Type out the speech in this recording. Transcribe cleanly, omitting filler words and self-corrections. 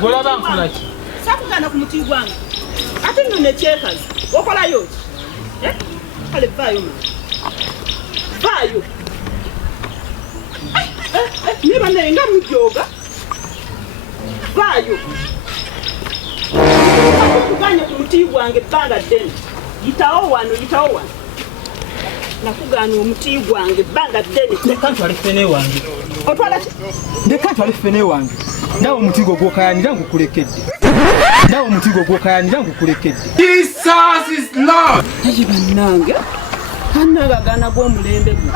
Gola bankulaki. Sakugana ku muti gwange. Ate nno ne kyekazi. Okolayo ki? Kale vaayo ma. Vaayo. Niba nenga mujoga. Vaayo. Sakuganya ku muti gwange bbanga ddene. Yitawo wano. Nakugana omuti gwange bbanga ddene. Leka ntwale ffene wange. Otwala ki? Leka ntwale ffene wange. Nawe omutigo gwokayanira ngukulekedde. Jesus is Lord. Ayi bannange. Kannanga gana gw'omulembe gwe.